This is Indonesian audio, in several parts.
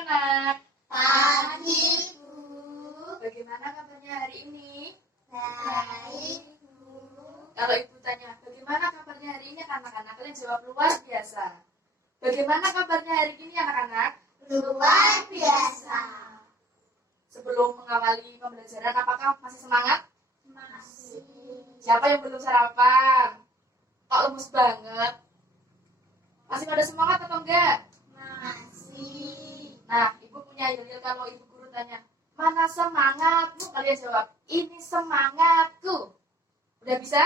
anak-anak. Pagi, Bu. Bagaimana kabarnya hari ini? Baik, Bu. Kalau Ibu tanya, bagaimana kabarnya hari ini anak-anak? Kalian jawab luar biasa. Bagaimana kabarnya hari ini anak-anak? Luar biasa. Sebelum mengawali pembelajaran, apakah masih semangat? Masih. Siapa yang belum sarapan? Kok lemes banget? Masih pada semangat atau enggak? Masih. Nah, Ibu punya yel kalau Ibu guru tanya, mana semangatmu? Kalian jawab, ini semangatku. Udah bisa?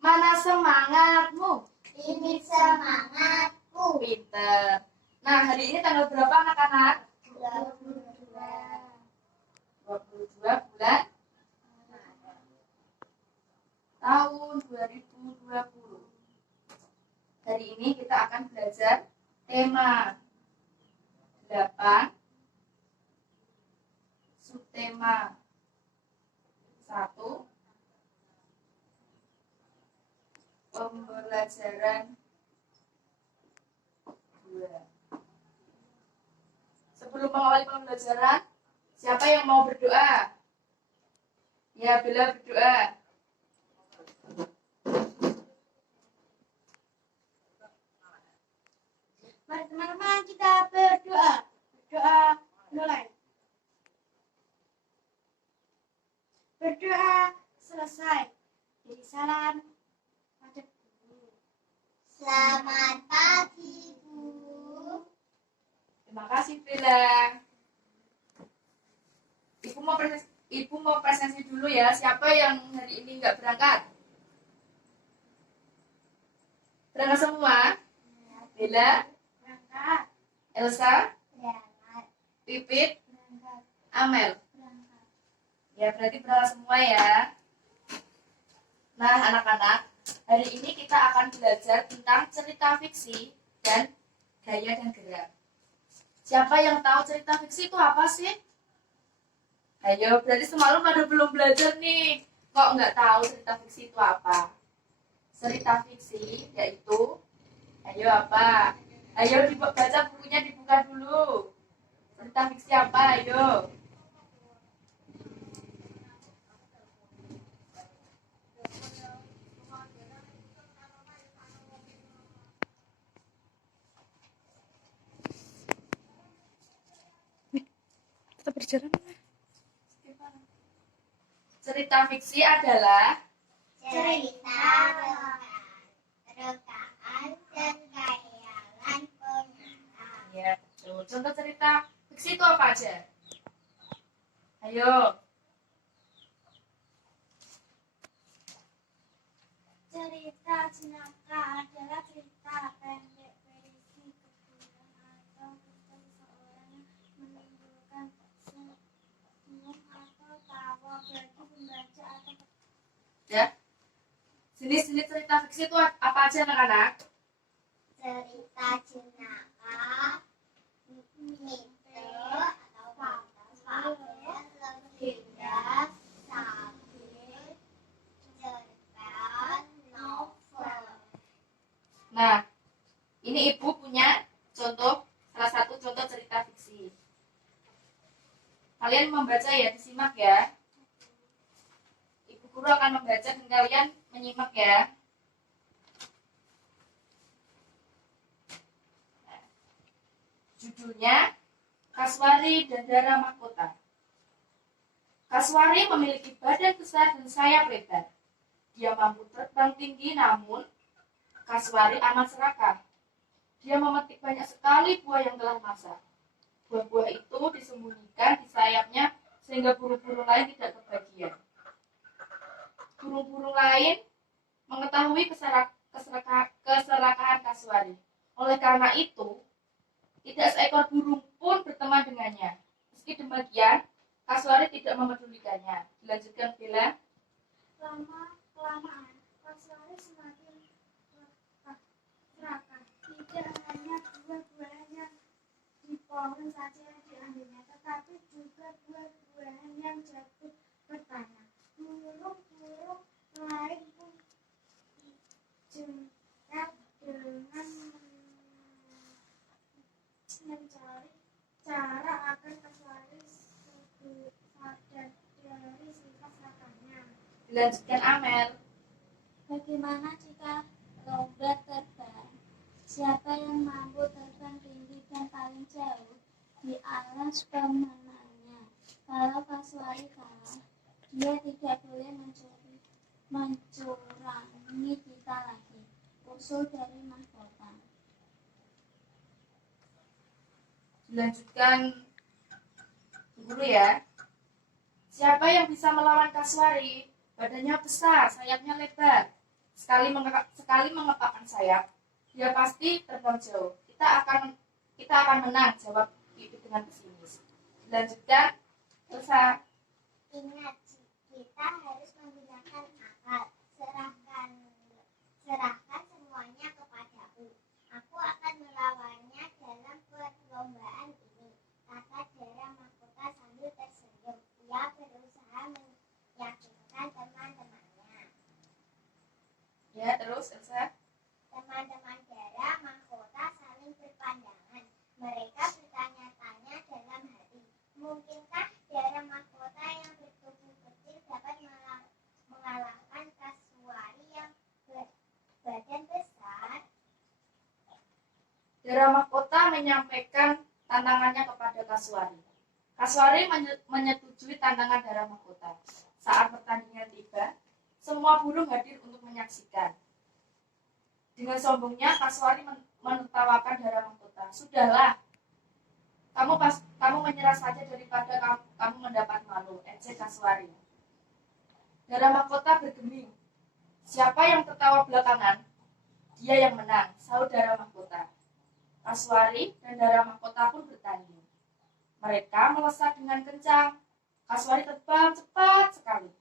Mana semangatmu? Ini semangatku. Pinter. Nah, hari ini tanggal berapa anak-anak? 22. 22 bulan tahun 2020. Hari ini kita akan belajar tema 8, subtema 1, pembelajaran 2. Sebelum mengawali pembelajaran, siapa yang mau berdoa? Ya, Bella berdoa. Mari teman-teman kita berdoa. Berdoa mulai. Berdoa selesai. Jadi salam pada guru. Selamat pagi, Bu. Terima kasih, Bella. Ibu mau presentasi dulu ya. Siapa yang hari ini nggak berangkat? Berangkat semua? Bella, Berangkat. Elsa, Berangkat. Pipit, Berangkat. Amel. Berangkat. Ya, berarti berangkat semua ya. Nah, anak-anak, hari ini kita akan belajar tentang cerita fiksi dan gaya dan gerak. Siapa yang tahu cerita fiksi itu apa sih? Ayo, berarti semalam pada belum belajar nih. Kok nggak tahu cerita fiksi itu apa? Cerita fiksi yaitu, ayo apa? Ayo baca bukunya, dibuka dulu. Cerita fiksi apa? Ayo. Tetap berjalan. Cerita fiksi adalah Cerita rekaan dan khayalan pengarang. ya, betul. Contoh cerita fiksi itu apa aja? Ayo. Cerita jenaka adalah cerita pendek berisi kebutuhan atau kisah seseorang yang menimbulkan senyum atau tawa bagi pembaca atau Ya. Jenis-jenis cerita fiksi itu apa aja anak-anak? cerita jenaka, mite atau fabel, legenda, sabit, cerpen, novel. Nah, ini Ibu punya salah satu contoh cerita fiksi. Kalian membaca ya, disimak ya. Ibu guru akan membaca dan kalian menyimak ya. Nah, judulnya Kaswari dan Dara Mahkota. Kaswari memiliki badan besar dan sayap lebar. Dia mampu terbang tinggi, namun Kaswari amat serakah. Dia memetik banyak sekali buah yang telah masak. Buah-buah itu disembunyikan di sayapnya sehingga burung-burung lain tidak kebagian. Burung-burung lain mengetahui keserakahan Kaswari. Oleh karena itu, tidak seekor burung pun berteman dengannya. Meski demikian, Kaswari tidak memedulikannya. Dilanjutkan, Bella. Lama-kelamaan, Kaswari semakin serakah. Tidak hanya buah-buahan di pohon saja yang diambilnya, tetapi juga buah-buahan yang jatuh ke tanah. Burung-burung lain pun jengkel dengan mencari Saudari singkat katanya. Dilanjutkan Amel. Bagaimana jika lomba terbang? Siapa yang mampu terbang tinggi dan paling jauh di alas pemenangnya. Kalau Kasuari kalah, dia tidak boleh mencurangi kita lagi. Usul dari mahkota. Dilanjutkan guru ya. Siapa yang bisa melawan Kasuari? Badannya besar, sayapnya lebar. Sekali mengepakkan sayap, dia pasti terbang jauh. Kita akan menang, jawab Ibu dengan pesimis. Dilanjutkan, Elsa. Ingat, kita harus menggunakan akal. Serahkan semuanya kepadaku. Aku akan melawannya dalam perlombaan ini, kata Dara Mahkota sambil tersenyum. Ia berusaha meyakinkan teman-temannya. Ya, terus Elsa. Teman-teman Dara Mahkota saling berpandangan. Mereka bertanya-tanya dalam hati. Mungkinkah Dara Mahkota yang bertubuh kecil dapat mengalahkan Kasuari yang berbadan besar? Dara Mahkota menyampaikan tantangannya kepada Kasuari. Kasuari menyetujui tantangan Dara Mahkota. Saat pertandingan tiba, semua burung hadir untuk menyaksikan. Dengan sombongnya, Kasuari menertawakan Dara Mahkota. Sudahlah, kamu menyerah saja daripada kamu mendapat malu, ejek Kasuari. Dara Mahkota bergeming. Siapa yang tertawa belakangan, dia yang menang, sahut Dara Mahkota. Kasuari dan Dara Mahkota pun bertanding. Mereka melesat dengan kencang. Kasuari terbang cepat sekali.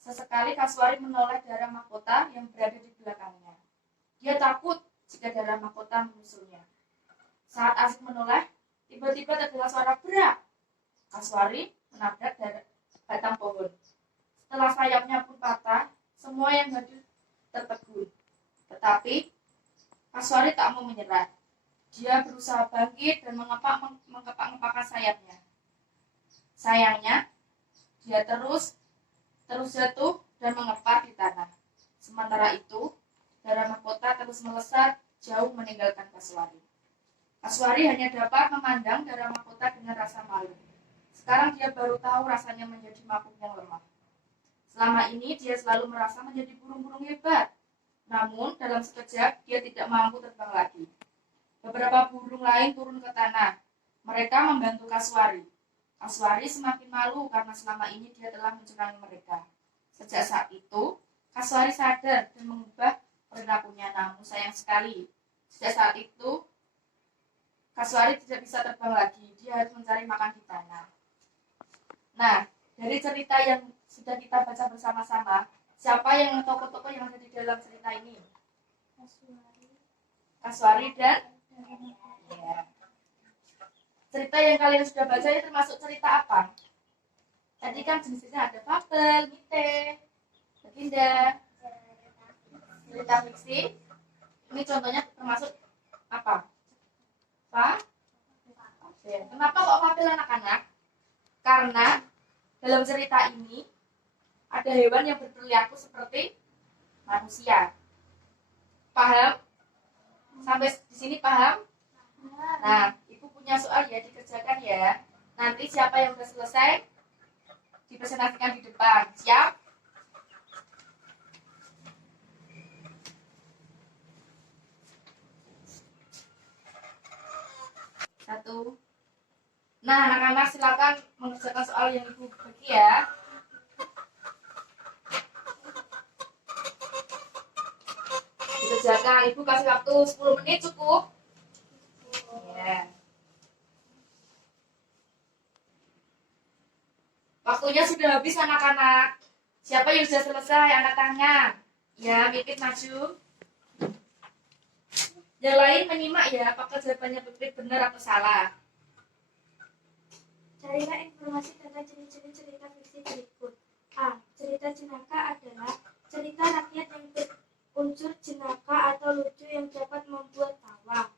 Sesekali Kasuari menoleh Dara Mahkota yang berada di belakangnya. Dia takut jika Dara Mahkota menyusulnya. Saat asik menoleh, tiba-tiba terdengar suara berak. Kasuari menabrak batang pohon. Setelah sayapnya pun patah, semua yang hadir tertegun. Tetapi Kasuari tak mau menyerah. Dia berusaha bangkit dan mengepak-ngepakkan sayapnya. Sayangnya, dia terus jatuh dan mengepar di tanah. Sementara itu, Dara Mahkota terus melesat jauh meninggalkan Kasuari. Kasuari hanya dapat memandang Dara Mahkota dengan rasa malu. Sekarang dia baru tahu rasanya menjadi makhluk yang lemah. Selama ini dia selalu merasa menjadi burung-burung hebat. Namun dalam sekejap dia tidak mampu terbang lagi. Beberapa burung lain turun ke tanah. Mereka membantu Kasuari. Kasuari semakin malu karena selama ini dia telah mencurangi mereka. Sejak saat itu, Kasuari sadar dan mengubah perilakunya. Namun sayang sekali, sejak saat itu Kasuari tidak bisa terbang lagi. Dia harus mencari makan di tanah. Nah, dari cerita yang sudah kita baca bersama-sama, siapa yang tokoh-tokoh yang ada di dalam cerita ini? Kasuari dan ya. Cerita yang kalian sudah baca ini termasuk cerita apa? Tadi kan jenisnya ada fabel, mite, legenda, cerita fiksi. Ini contohnya termasuk apa? Fabel. Kenapa kok fabel anak-anak? Karena dalam cerita ini ada hewan yang berperilaku seperti manusia. Paham? Sampai di sini paham? Nah, Ibu punya soal ya, dikerjakan ya. Nanti siapa yang sudah selesai dipresentasikan di depan. Siap? Satu. Nah, anak-anak silakan mengerjakan soal yang Ibu bagi ya. Dikerjakan, Ibu kasih waktu 10 menit cukup. Ya. Waktunya sudah habis anak-anak. Siapa yang sudah selesai? Angkat tangan. Ya, Pipit maju. Yang lain menyimak ya, apakah jawabannya Pipit benar atau salah. Carilah informasi tentang ciri-ciri cerita fiksi berikut. A. Cerita jenaka adalah cerita rakyat yang berunsur jenaka atau lucu yang dapat membuat tawa.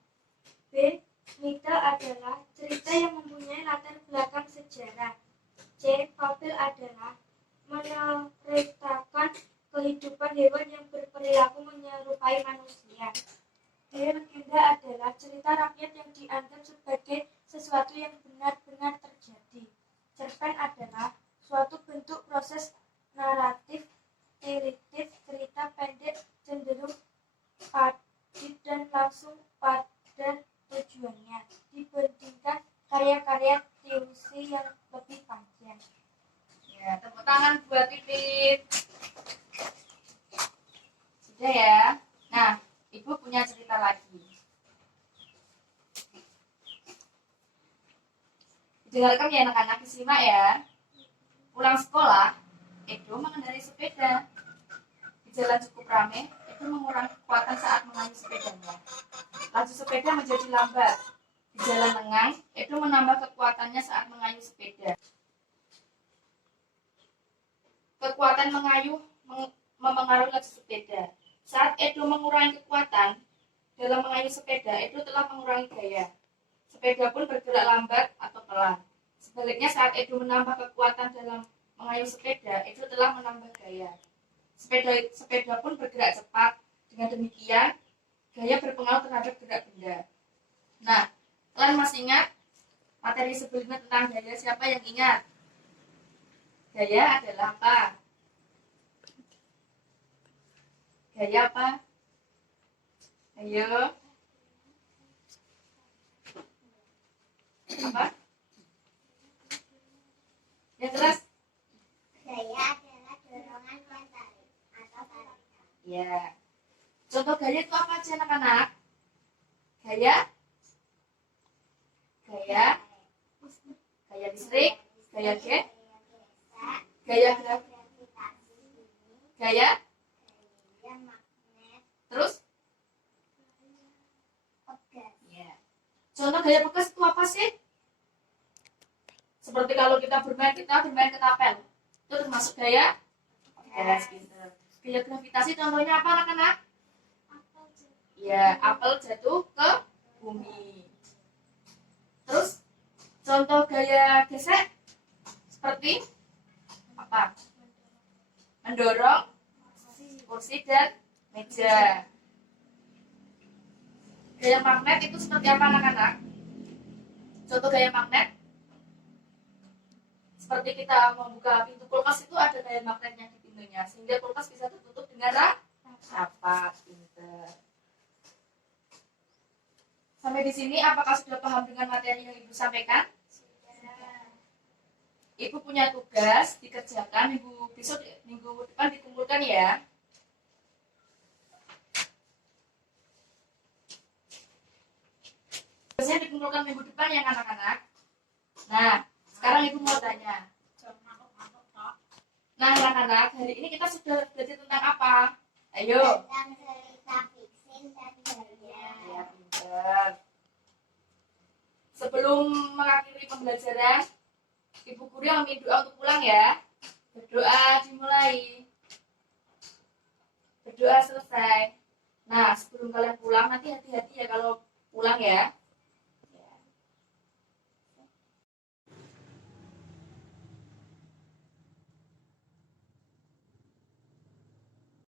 B. Mite adalah cerita yang mempunyai latar belakang sejarah. Legenda adalah cerita rakyat yang dianggap sebagai sesuatu yang benar-benar terjadi. Cerpen adalah suatu bentuk proses naratif iritif cerita pendek cenderung padat dan langsung pada tujuannya dibandingkan karya-karya puisi yang lebih panjang. Ya, tepuk tangan buat Titit. Sudah ya. Nah, Ibu punya cerita lagi. Dengarkan ya anak-anak, disimak ya. Pulang sekolah, Edo mengendarai sepeda. Di jalan cukup ramai, Edo mengurangi kekuatan saat mengayuh sepedanya. Laju sepeda menjadi lambat. Di jalan lengang, Edo menambah kekuatannya saat mengayuh sepeda. Kekuatan mengayuh memengaruhi laju sepeda. Saat Edo mengurangi kekuatan dalam mengayuh sepeda, Edo telah mengurangi gaya. Sepeda pun bergerak lambat atau pelan. Sebaliknya saat Edo menambah kekuatan dalam mengayuh sepeda, Edo telah menambah gaya. Sepeda pun bergerak cepat. Dengan demikian, gaya berpengaruh terhadap gerak benda. Nah, kalian masih ingat materi sebelumnya tentang gaya? Siapa yang ingat? Gaya adalah apa? Gaya apa? Ayo. Apa? Yang jelas? Gaya adalah dorongan dan tarik atau tarikan. Ya. Contoh gaya itu apa aja anak-anak? Gaya? Gaya? Gaya listrik? Gaya jet? Gaya gravitasi? Gaya? Terus? Ya. Contoh gaya bekas itu apa sih? Seperti kalau kita bermain ketapel. Itu termasuk gaya? Bekas, pinter. Gaya gravitasi contohnya apa anak-anak? Ya, apel jatuh ke bumi. Terus, contoh gaya gesek seperti apa? Mendorong kursi dan meja. Gaya magnet itu seperti apa anak-anak? Contoh gaya magnet seperti kita membuka pintu kulkas itu ada gaya magnetnya di pintunya sehingga kulkas bisa tertutup dengan rapat. Pinter. Sampai di sini apakah sudah paham dengan materi yang Ibu sampaikan? Ibu punya tugas dikerjakan minggu depan dikumpulkan ya. Biasanya dikumpulkan minggu depan ya anak-anak. Nah, sekarang Ibu mau tanya. Nah anak-anak, hari ini kita sudah belajar tentang apa? Ayo. Tentang cerita fiksi dan gaya. Ya, pinter. Sebelum mengakhiri pembelajaran, Ibu guru yang meminta doa untuk pulang ya. Berdoa dimulai. Berdoa selesai. Nah, sebelum kalian pulang, nanti hati-hati ya kalau pulang ya.